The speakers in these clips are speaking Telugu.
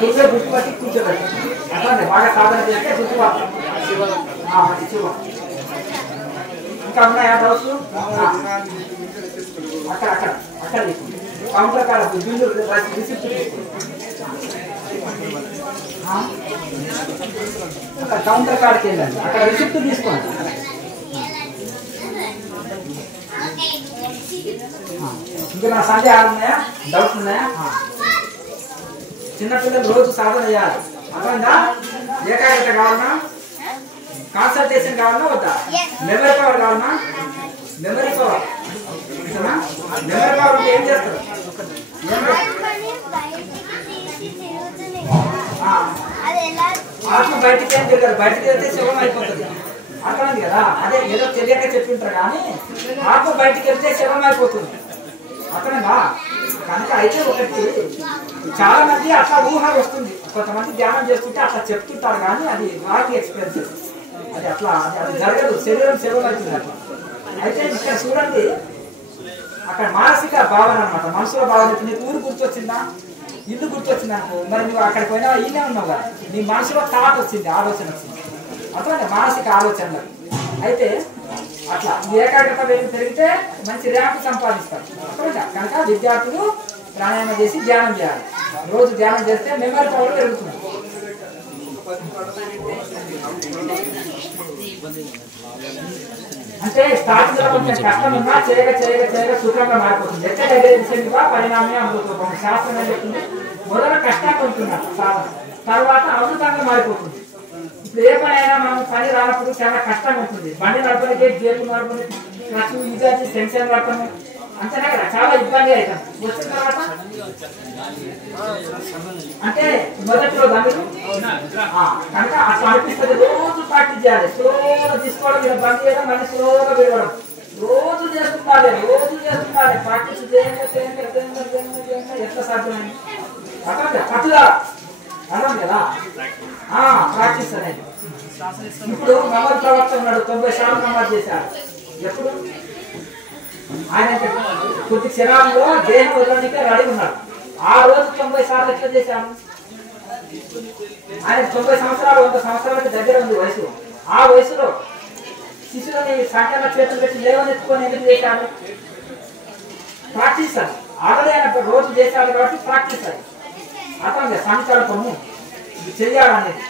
గుర్తులో గుర్తుపట్టి కూర్చోబెట్టి అట్లానే బాగా సాధన చేస్తే గుర్తు ఇంకా ఉన్నాయా డౌట్స్? అక్కడ అక్కడ అక్కడ కౌంటర్ కాడ బిల్లు రిసిప్ట్ అక్కడ కౌంటర్ కార్డ్కి వెళ్ళండి, అక్కడ రిసిప్ట్ తీసుకోండి. ఇంకా నా సందేహాలు ఉన్నాయా, డౌట్స్ ఉన్నాయా? చిన్నపిల్లలు రోజు సాధన చేయాలి. అర్థంగా ఏకాగ్రత కావాలన్నా, కాన్సన్ట్రేషన్ కావాలన్నా వద్దా, మెమరీ పవర్ కావాలన్నా, మెమరీ పవర్ మెమరీ పవర్ ఉంటే ఏం చేస్తారు? ఆత్మ బయటికి ఏం తిరగదు, బయటికి వెళ్తే శవం అయిపోతుంది. అర్థమైంది కదా? అదే ఏదో తెలియక చెప్పింటారు కానీ ఆత్మ బయటికి వెళ్తే శవం అయిపోతుంది. అర్థమైందా? కనుక అయితే ఒకటి చాలా మంది అట్లా ఊహ వస్తుంది, కొంతమంది ధ్యానం చేస్తుంటే అట్లా చెప్తుంటారు కానీ అది వాటి ఎక్స్పీరియన్స్, అది అట్లా అది జరగదు, శరీరం శవం అవుతుంది అట్లా. అయితే ఇక్కడ చూడండి, అక్కడ మానసిక భావన అనమాట, మనసులో భావన. నీకు ఊరు గుర్తొచ్చిందా, ఇల్లు గుర్తొచ్చింది అనుకో, మరి నువ్వు అక్కడికి పోయినా ఈయనే ఉన్నావు కదా, నీ మనసులో థాట్ వచ్చింది, ఆలోచన వచ్చింది. అట్లా మానసిక ఆలోచనలు. అయితే అట్లా ఏకాగ్రత పెరిగితే మంచి ర్యాంక్ సంపాదిస్తారు. అట్లా కనుక విద్యార్థులు ప్రాణాయామం చేసి ధ్యానం చేయాలి. రోజు ధ్యానం చేస్తే మెమరీ పవర్ పెరుగుతుంది. అంటే స్టార్టింగ్ లో కొంచెం కష్టం ఉన్నా చేయగా చేయగా చేయగా సుఖంగా మారిపోతుంది. ఎక్కడ ఎదురుగా పరిణామే అమృతం శాస్త్రం చెప్తుంది. మొదట కష్టాన్ని ఉంటున్నారు సాధన, తర్వాత అమృతంగా మారిపోతుంది. ఇప్పుడు ఏ పని అయినా మనం పని రానప్పుడు చాలా కష్టంగా ఉంటుంది. బండి నడపడానికి, గేర్లు నడపడానికి, నాకు ఇది టెన్షన్ పడతాము, అంతేనా కదా, చాలా ఇబ్బంది అవుతాం. వచ్చిన తర్వాత అంటే మొదటి రోజు అందరూ కనుక అట్లా అనిపిస్తుంది. రోజు ప్రాక్టీస్ చేయాలి, స్లోగా తీసుకోవడం, ఇలా బంద్ చేయడం, మళ్ళీ స్లోగా పెరగడం. రోజు చేస్తుండాలి, రోజు చేస్తుండాలి. ప్రాక్టీస్ ఎట్లా సాధ్యమైంది అర్థం పట్టుదల, అర్థం కదా ప్రాక్టీస్ అనేది. ఇప్పుడు నమల్ ప్రవక్త ఉన్నాడు, 90 సార్లు నమాజ్ చేశాడు. ఎప్పుడు ఆయన కొద్ది క్షణాల్లో దేహం వదలడానికి రెడీ ఉన్నాడు. ఆ రోజు 90 సార్లు ఎట్లా చేశాను? ఆయన 90 సంవత్సరాలు 100 సంవత్సరాలకి దగ్గర ఉంది వయసు. ఆ వయసులో శిశువుని సంఖ్యలో చేతులు పెట్టి లేవనెత్తుకొని ఎందుకు చేశాడు? ప్రాక్టీస్ అది. ఆల్రెడీ ఆయన రోజు చేశాడు కాబట్టి ప్రాక్టీస్ అది. అర్థం సంకల్పము ఇది చెయ్యాలనేది.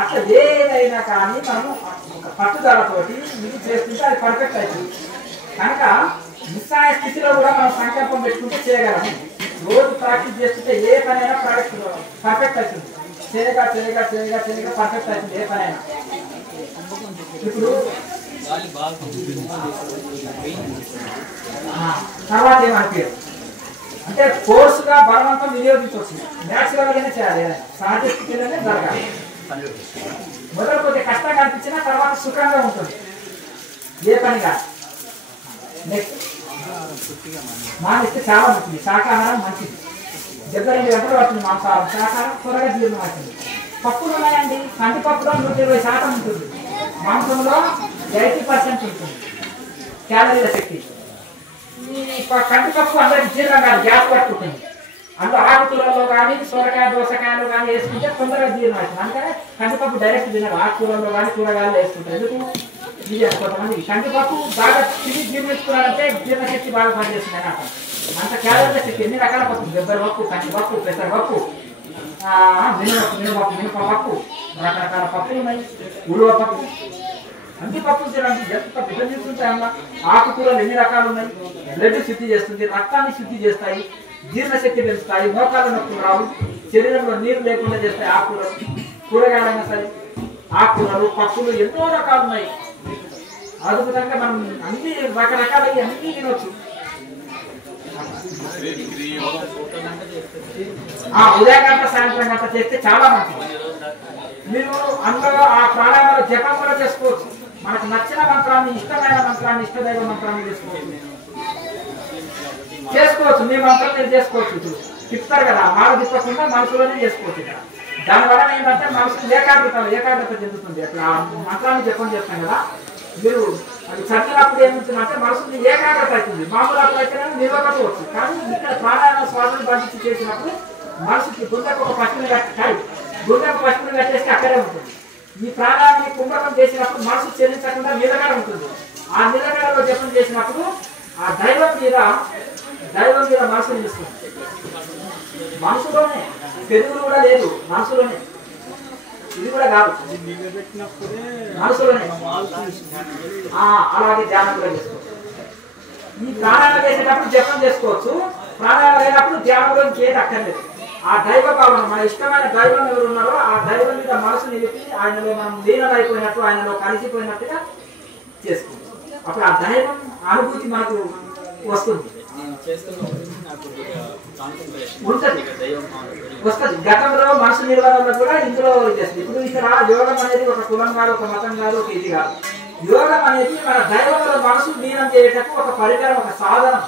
అట్లా ఏదైనా కానీ మనము ఒక పట్టుదలతోటి ఇది చేస్తుంటే అది పర్ఫెక్ట్ అవుతుంది. కనుక నిస్సాయ స్థితిలో కూడా మనం సంకల్పం పెట్టుకుంటే చేయగలము. రోజు ప్రాక్టీస్ చేస్తుంటే ఏ పనైనా పర్ఫెక్ట్ అవుతుంది. చేయగా చేయగా చేయగా చేయగా పర్ఫెక్ట్ అవుతుంది ఏ పనైనా. ఇప్పుడు తర్వాత ఏమనిపించదు అంటే కోర్సుగా బలవంతం వినియోగించవచ్చు. న్యాచురల్ గానే చేయాలి, సహజ స్థితిలోనే జరగాలి. మొదలు కొద్దిగా కష్టంగా అనిపించినా తర్వాత సుఖంగా ఉంటుంది ఏ పని కాదు. నెక్స్ట్ మానేస్తే చాలా మంచిది, శాకాహారం మంచిది. 72 గంటలు పడుతుంది మాంసాహారం, శాకాహారం త్వరగా జీర్ణం అవుతుంది. పప్పులు ఉన్నాయండి, కందిపప్పులో 120% ఉంటుంది, మాంసంలో 80% ఉంటుంది క్యాలరీల శక్తి. ఈ కందిపప్పు అందరికి జీర్ణం కాదు, గ్యాస్ పట్టుకుంటుంది. అందులో ఆకుకూరల్లో కానీ సొరకాయ దోసకాయలు కానీ వేసుకుంటే తొందరగా జీర్ణం అవుతుంది. అందుకనే కందిపప్పు డైరెక్ట్ తినరు, ఆకుకూరల్లో కానీ కూరగాయలు వేసుకుంటారు. ఎందుకు? ఇది కొంతమంది కందిపప్పు బాగా తిని జీర్ణించుకున్నారంటే జీర్ణశక్తి బాగా పనిచేస్తుంది అని అర్థం. అంత క్యాలరీల శక్తి. ఎన్ని రకాల పప్పు, బెబ్బరి పప్పు, కందిపప్పు, పెసరపప్పు, మినపప్పు, రకరకాల పప్పులు ఉన్నాయి, ఉలువ పప్పు, అన్ని పప్పులు తినండి. ఎంత విభజిస్తుంటాయి అలా. ఆకుకూరలు ఎన్ని రకాలు ఉన్నాయి. బ్లడ్ శుద్ధి చేస్తుంది, రక్తాన్ని శుద్ధి చేస్తాయి, జీర్ణశక్తి పెంచుతాయి, మోకాళ్ళ నొప్పులు రావు, శరీరంలో నీరు లేకుండా చేస్తాయి ఆకుకూరలు. కూరగాయలైనా సరే ఆకుకూరలు, పప్పులు ఎన్నో రకాలు ఉన్నాయి. అద్భుతంగా మనం అన్ని రకరకాలవి అన్ని తినవచ్చు. ఉదయ గంట సాయంత్రం గంట చేస్తే చాలా మంచిది. మీరు అందులో ఆ ప్రాణాయామాల జపం కూడా చేసుకోవచ్చు. మనకు నచ్చిన మంత్రాన్ని, ఇష్టమైన మంత్రాన్ని, ఇష్టదైవ మంత్రాన్ని చేసుకోవచ్చు. మీ మంత్రం మీరు చేసుకోవచ్చు. ఇప్పుడు తిప్పుతారు కదా, మాల తిప్పకుండా మనసులోనే చేసుకోవచ్చు. ఇక్కడ దానివల్ల ఏంటంటే మనసుకు ఏకాగ్రత చెందుతుంది. అట్లా మంత్రాన్ని జపం చేస్తాం కదా, మీరు అది చదివినప్పుడు ఏమవుతుందంటే మనసుకి ఏకాగ్రత అవుతుంది. మామూలు అప్పుడు అయితే నిలబడవచ్చు. కానీ ఇక్కడ ప్రాణాయామ స్వామిని బంధించి చేసినప్పుడు మనసుకి గుండెకు ఒక పట్టుని గుండెకు పట్టుని కట్టేస్తే అక్కడే ఉంటుంది. ఈ ప్రాణాన్ని కుంభకం చేసినప్పుడు మనసు చెల్లించకుండా నిలకడ ఉంటుంది. ఆ నిలకడలో జపం చేసినప్పుడు ఆ దైవం మీద మనసు నిలుస్తుంది. మనసులోనే, తెలుగులో కూడా లేదు, మనసులోనే. ఇది కూడా కాదు, మనసులోనే. అలాగే ధ్యానం కూడా చేసుకోవచ్చు. ఈ ప్రాణాయామం చేసేటప్పుడు జపం చేసుకోవచ్చు, ప్రాణాయామం అయినప్పుడు ధ్యానంలో ఇంకేది అక్కర్లేదు. ఆ దైవ భావన, మన ఇష్టమైన దైవం ఎవరు ఉన్నారో ఆ దైవం మీద మనసు నిలిపి ఆయనలో మనం లీనమైపోయినట్టు, ఆయనలో కలిసిపోయినట్టుగా చేసుకోవచ్చు. అప్పుడు ఆ దైవం అనుభూతి మనకు వస్తుంది, వస్తుంది. గతంలో మనసు నిర్వహణ కూడా ఇందులో చేస్తుంది. ఇప్పుడు ఇక్కడ యోగం అనేది ఒక కులం కాదు, ఒక మతం కాదు, ఒక ఇది కాదు. యోగం అనేది మన దైవంలో మనసు లీనం చేయటకు ఒక పరికరం, ఒక సాధనం.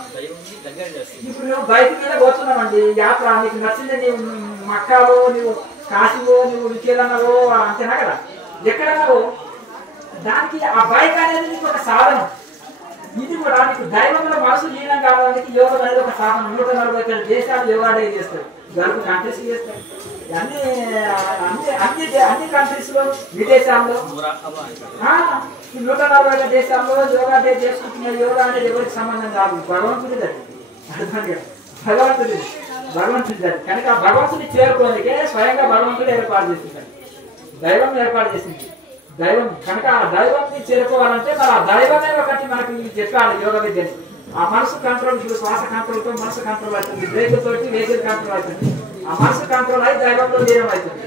ఇప్పుడు నువ్వు బైక్ మీద పోతున్నామండి యాత్ర, నీకు నచ్చింది, నీవు మక్కావో, నువ్వు కాశీవో, నువ్వు వికేలన్నావో, అంతేనా కదా, ఎక్కడన్నావో దానికి ఆ బైక్ అనేది నీకు ఒక సాధనం. ఇది కూడా నీకు దైవంలో మనసు లీనం కావడానికి యోగం అనేది ఒక సాధనం. 145 దేశాలు యోగా డే చేస్తారు, గల్ఫ్ కంట్రీస్ చేస్తారు, అన్ని కంట్రీస్ లో, విదేశాల్లో 145 దేశాల్లో యోగా డే చేసుకుంటున్న. యోగా అనేది ఎవరికి సంబంధం కాదు, భగవంతుడిది. భగవంతుడిది కనుక భగవంతుని చేరుకోనికే స్వయంగా భగవంతుడు ఏర్పాటు చేసింది, దైవం ఏర్పాటు చేసింది. దైవం కనుక ఆ దైవాన్ని చేరుకోవాలంటే మరి ఆ దైవమే ఒకటి మనకి చెప్పాలి యోగ విద్యని. ఆ మనసు కంట్రోల్, ఇప్పుడు శ్వాస కంట్రోల్తో మనసు కంట్రోల్ అవుతుంది, బ్రేక్ తోటి వెహికల్ కంట్రోల్ అవుతుంది. ఆ మనసు కంట్రోల్ అయి దైవంలో లీనం అవుతుంది.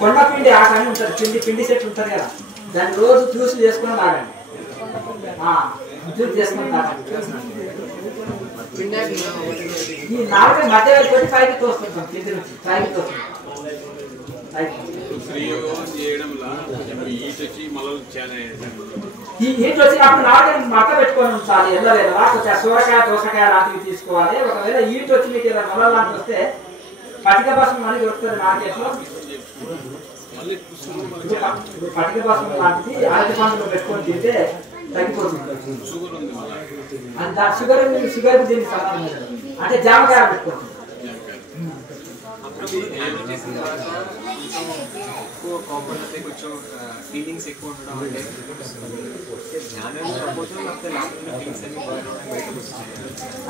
కొండపిండి ఆ కానీ ఉంటుంది, పిండి సెట్ ఉంటుంది కదా, దాన్ని రోజు జ్యూస్ చేసుకుని తాగండి, జ్యూస్ చేసుకుని తాగండి. ఈ 4 మధ్య పెట్టి పైకి తోస్తుంటాం, కింది నుంచి పైకి తోస్తుంటాం. ఈ హీట్ వచ్చినప్పుడు 4 మక్క పెట్టుకొని ఉంచాలి, ఎల్లలేదా కొంచెం సోరకాయ దోసకాయ లాంటివి తీసుకోవాలి. ఒకవేళ హీట్ వచ్చి మీకు ఏదైనా మొల లాంటివి వస్తే పటిక బసం అని దొరుకుతుంది మార్కెట్లో. పటిక బసం లాంటిది అరటి పండుగ పెట్టుకొని తింటే తగ్గిపోతుంది. షుగర్ దీనికి సంబంధం అంటే జామకాయ పెట్టుకోండి.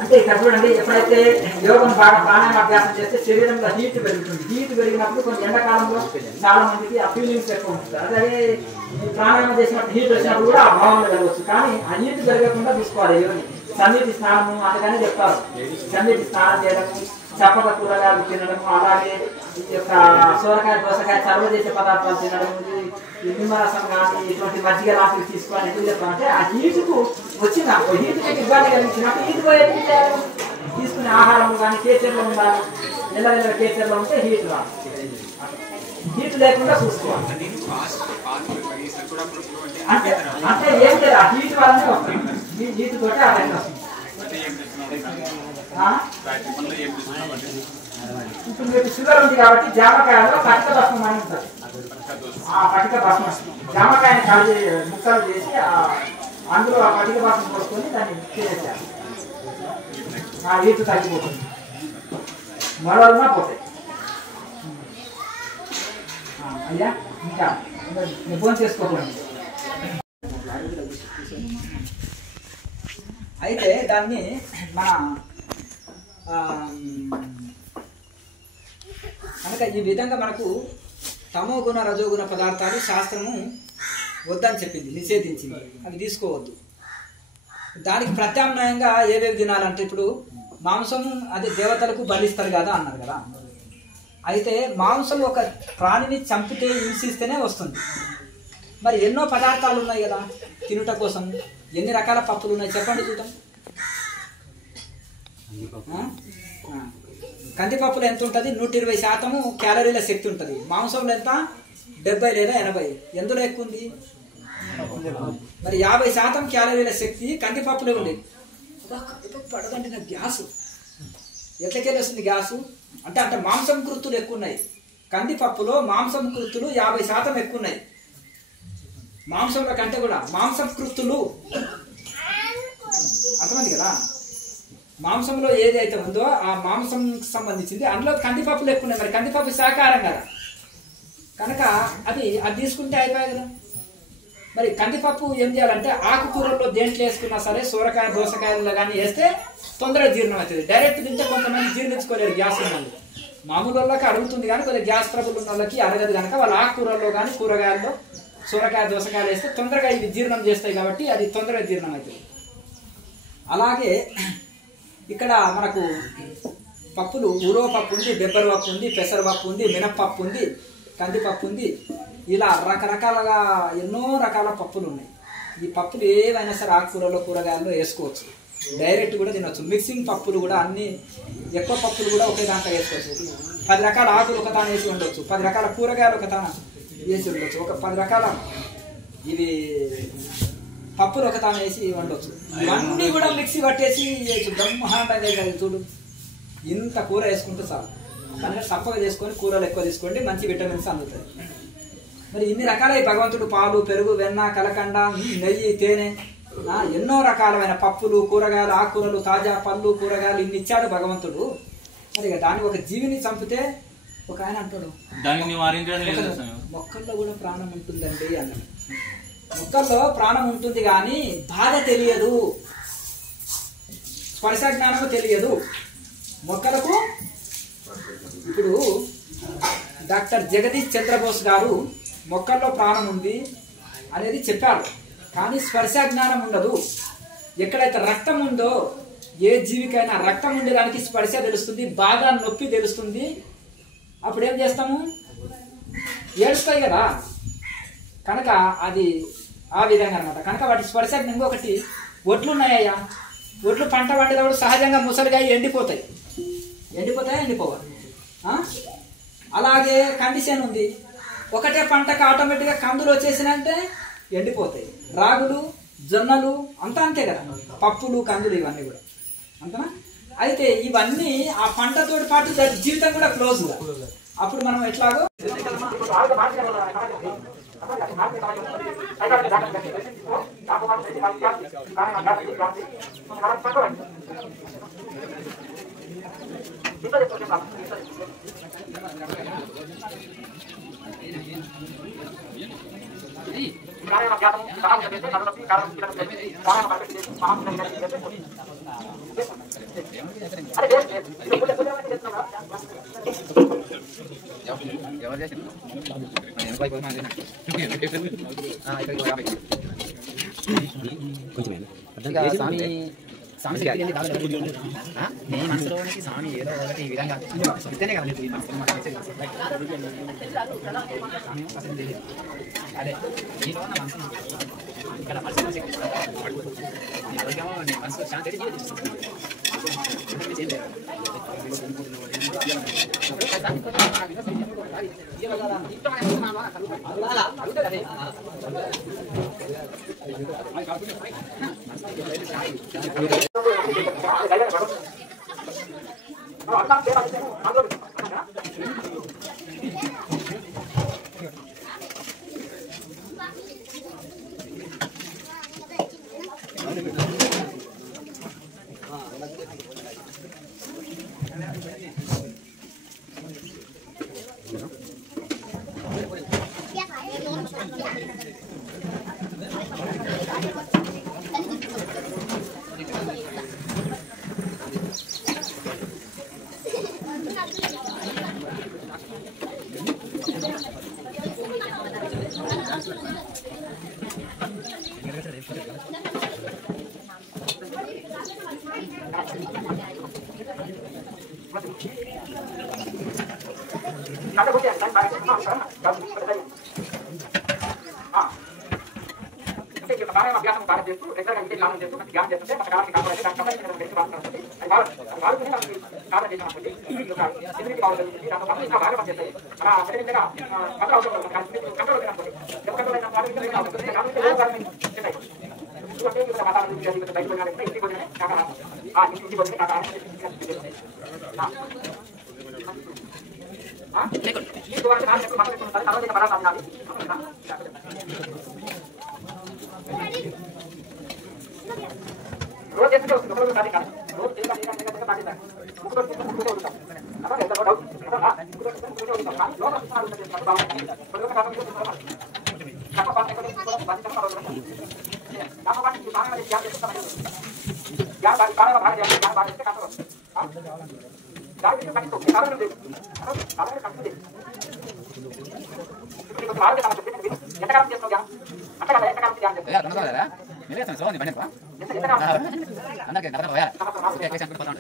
అంటే ఇక్కడ చూడండి, ఎప్పుడైతే యోగం బాగా ప్రాణాయామ అభ్యాసం చేస్తే శరీరంలో హీట్ పెరుగుతుంది. హీట్ పెరిగినప్పుడు కొంచెం ఎండాకాలంలో చాలా మందికి ఆ ఫీలింగ్స్ ఎక్కువ ఉంటుంది. అలాగే ఈ ప్రాణాయామం చేసినప్పుడు హీట్ వచ్చినప్పుడు కూడా ఆ భావనలు కలగవచ్చు. కానీ ఆ హీట్ పెరగకుండా తీసుకోవాలి యోగి. సన్నిధి స్నానము అందుకని చెప్తారు, సన్నిధి స్నానం చేయడము, చప్పల కూరగాయలు తినడము, అలాగే ఈ యొక్క సోరకాయ దోసకాయ చర్వ చేసే పదార్థాలు తినడము, నిమ్మరసం కానీ ఇటువంటి మజ్జిగ లాంటివి తీసుకోవాలని ఎందుకు చెప్తామంటే ఆ హీటుకు వచ్చిన హీటుకు ఇబ్బంది కలిగించినప్పుడు హీట్ పోయేది తీసుకునే ఆహారం కానీ కేచర్లో ఉండాలి. నెల కేచర్లో ఉంటే హీట్ రాదు, హీట్ లేకుండా చూసుకోవాలి. అంటే ఏం లేదు, ఆ హీట్ వల్లనే వస్తుంది, హీట్ తోటి ఆ టైం వస్తుంది. ఇప్పుడు మీకు షుగర్ ఉంది కాబట్టి జామకాయలో పటిక భస్మం అని ఉంటుంది. ఆ పటిక భస్మం జామకాయని కలిసి ముక్కలు చేసి అందులో ఆ పటిక భస్మం పోసుకొని దాన్ని తినేసేయాలి. ఆ హీట్ తగ్గిపోతుంది, మరొకనా పోతాయి. అయ్యా ఇంకా ఫోన్ చేసుకోకండి. అయితే దాన్ని మన కనుక ఈ విధంగా మనకు తమో గుణ రజోగుణ పదార్థాలు శాస్త్రము వద్దని చెప్పింది, నిషేధించింది, అవి తీసుకోవద్దు. దానికి ప్రత్యామ్నాయంగా ఏవేవి తినాలంటే ఇప్పుడు మాంసము అదే దేవతలకు బలిస్తారు కదా అన్నారు కదా. అయితే మాంసం ఒక ప్రాణిని చంపితే హింసిస్తేనే వస్తుంది. మరి ఎన్నో పదార్థాలు ఉన్నాయి కదా తినుట కోసం. ఎన్ని రకాల పప్పులు ఉన్నాయి చెప్పండి చూద్దాం. కందిపప్పులో ఎంత ఉంటుంది? 120% క్యాలరీల శక్తి ఉంటుంది. మాంసంలో ఎంత? 70 లేదా 80. ఎందులో ఎక్కువ ఉంది? మరి 50% క్యాలరీల శక్తి కందిపప్పులో ఉంది. పడదండి నాకు గ్యాసు ఎట్లకెళ్ళి వస్తుంది గ్యాసు అంటే అంటే మాంసం కృతులు ఎక్కువ ఉన్నాయి. కందిపప్పులో మాంసం కృతులు 50% ఎక్కువ ఉన్నాయి. మాంసంలో కంటే కూడా మాంసకృత్తులు అర్థమైంది కదా. మాంసంలో ఏదైతే ఉందో ఆ మాంసంకి సంబంధించింది అందులో కందిపప్పులు ఎక్కువ ఉన్నాయి. మరి కందిపప్పు శాకాహారం కదా, కనుక అది తీసుకుంటే అయిపోయాయి కదా. మరి కందిపప్పు ఏం చేయాలంటే ఆకుకూరల్లో దేంట్లో వేసుకున్నా సరే, సూరకాయ దోసకాయల్లో కానీ వేస్తే తొందరగా జీర్ణం అవుతుంది. డైరెక్ట్ తింటే కొంతమంది జీర్ణించుకోలేరు, గ్యాస్ ఉన్న వాళ్ళు. మామూలు వాళ్ళకి అరుగుతుంది కానీ కొద్దిగా గ్యాస్ ట్రబుల్ ఉన్న వాళ్ళకి అరగదు కనుక వాళ్ళు ఆకుకూరల్లో కానీ కూరగాయల్లో సూరకాయ దోసకాయలు వేస్తే తొందరగా ఇవి జీర్ణం చేస్తాయి కాబట్టి అది తొందరగా జీర్ణం అవుతుంది. అలాగే ఇక్కడ మనకు పప్పులు ఊరవపప్పు ఉంది, బెబ్బరపప్పు ఉంది, పెసరపప్పు ఉంది, మినప్పప్పు ఉంది, కందిపప్పు ఉంది, ఇలా రకరకాలుగా ఎన్నో రకాల పప్పులు ఉన్నాయి. ఈ పప్పులు ఏవైనా సరే ఆకుకూరలో కూరగాయల్లో వేసుకోవచ్చు, డైరెక్ట్ కూడా తినవచ్చు. మిక్సింగ్ పప్పులు కూడా అన్ని ఎక్కువ పప్పులు కూడా ఒకే దాంట్లో వేసుకోవచ్చు. 10 రకాల ఆకులు ఒక తాను వేసి ఉండొచ్చు, 10 రకాల కూరగాయలు ఒక తాను వేసి ఉండొచ్చు, ఒక 10 రకాల ఇవి పప్పులు ఒక తాను వేసి వండొచ్చు. ఇవన్నీ కూడా మిక్సీ పట్టేసి బ్రహ్మాండంగా చూడు, ఇంత కూర వేసుకుంటే చాలు. కనుక తప్పగా చేసుకొని కూరలు ఎక్కువ తీసుకోండి, మంచి విటమిన్స్ అందుతాయి. మరి ఇన్ని రకాల భగవంతుడు పాలు, పెరుగు, వెన్న, కలకండ, నెయ్యి, తేనె, ఎన్నో రకాలమైన పప్పులు, కూరగాయలు, ఆకుకూరలు, తాజా పళ్ళు, కూరగాయలు ఇన్ని ఇచ్చాడు భగవంతుడు. మరి దానికి ఒక జీవిని చంపితే ఒక ఆయన అంటాడు మొక్కల్లో కూడా ప్రాణం ఉంటుందండి అన్నాడు. మొక్కల్లో ప్రాణం ఉంటుంది కానీ బాధ తెలియదు, స్పర్శ జ్ఞానము తెలియదు మొక్కలకు. ఇప్పుడు డాక్టర్ జగదీష్ చంద్రబోస్ గారు మొక్కల్లో ప్రాణం ఉంది అనేది చెప్పారు, కానీ స్పర్శ జ్ఞానం ఉండదు. ఎక్కడైతే రక్తం ఉందో ఏ జీవికైనా రక్తం ఉండేదానికి స్పర్శ తెలుస్తుంది, బాగా నొప్పి తెలుస్తుంది. అప్పుడు ఏం చేస్తాము, ఏడుస్తాయి కదా. కనుక అది ఆ విధంగా అనమాట. కనుక వాటి స్పర్శ ఇంకొకటి, ఒడ్లు ఉన్నాయ్యా, ఒడ్లు పంట పండేటప్పుడు సహజంగా ముసలిగా ఎండిపోతాయి, ఎండిపోవా. అలాగే కండిషన్ ఉంది, ఒకటే పంటకు ఆటోమేటిక్గా కందులు వచ్చేసినంటే ఎండిపోతాయి. రాగులు, జొన్నలు అంతా అంతే కదా, పప్పులు, కందులు ఇవన్నీ కూడా అంతనా. అయితే ఇవన్నీ ఆ పంటతో పాటు జీవితం కూడా క్లోజ్గా. అప్పుడు మనం ఎట్లాగో స్వామి నీ మనసులోనికి స్వామి ఏదో ఒకటి ఈ విధంగా చెప్తేనే కదా ఈ మనసులో అదే నీలో ఉన్న మనసు ఇక్కడ మనసు నీ మనసు శాంతి చేస్తుంటే వస్తుంది ఒకరోజు సాధి కాదు రోజు చేయాలి పాటిస్తాను ముగ్గురు ముగ్గురు ఉంటాం అలా ఎంత డౌట్ ముగ్గురు ఉంటాం కానీ లోపల చూస్తున్నారు ఉంటుంది బాగుంటుంది కొడుకు కాబట్టి తప్ప పాట కూడా బాధ్యత పడదు నామ పాట బాగా ధ్యానం చేస్తాం ధ్యానం బాగా బాగా ధ్యానం బాగా చేస్తే కాదు దానికి కనితో కారణం లేదు కారణం కనిపిస్తుంది ఇప్పుడు బాగా ఎంత కారణం చేస్తాం ధ్యానం అంత కదా ఎంత కారణం ధ్యానం ya no sabes mira eso son depende pa anda que nada voy a que se encuentra